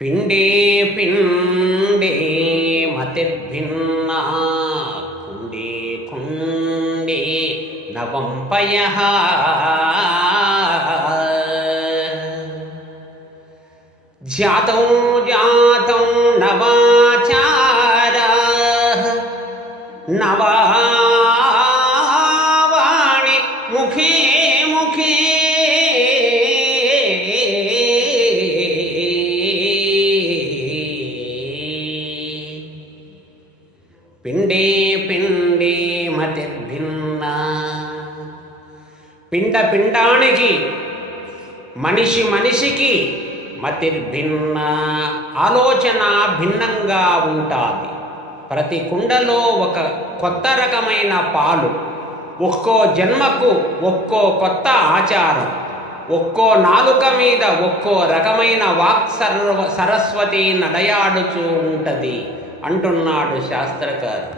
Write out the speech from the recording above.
పిండే పిండే మతిర్భిన్నా కుండే కుండే నవంపయః జాతం జాతం నవాచారః నవావాణి ముఖే ముఖే పిండే పిండే మతిర్భిన్నా పిండ పిండానికి మనిషి మనిషికి మతిర్భిన్న ఆలోచన భిన్నంగా ఉంటుంది. ప్రతి కుండలో ఒక కొత్త రకమైన పాలు, ఒక్కో జన్మకు ఒక్కో కొత్త ఆచారం, ఒక్కో నాలుక మీద ఒక్కో రకమైన సరస్వతి నడయాడుచూ ఉంటుంది అంటున్నాడు శాస్త్రకారు.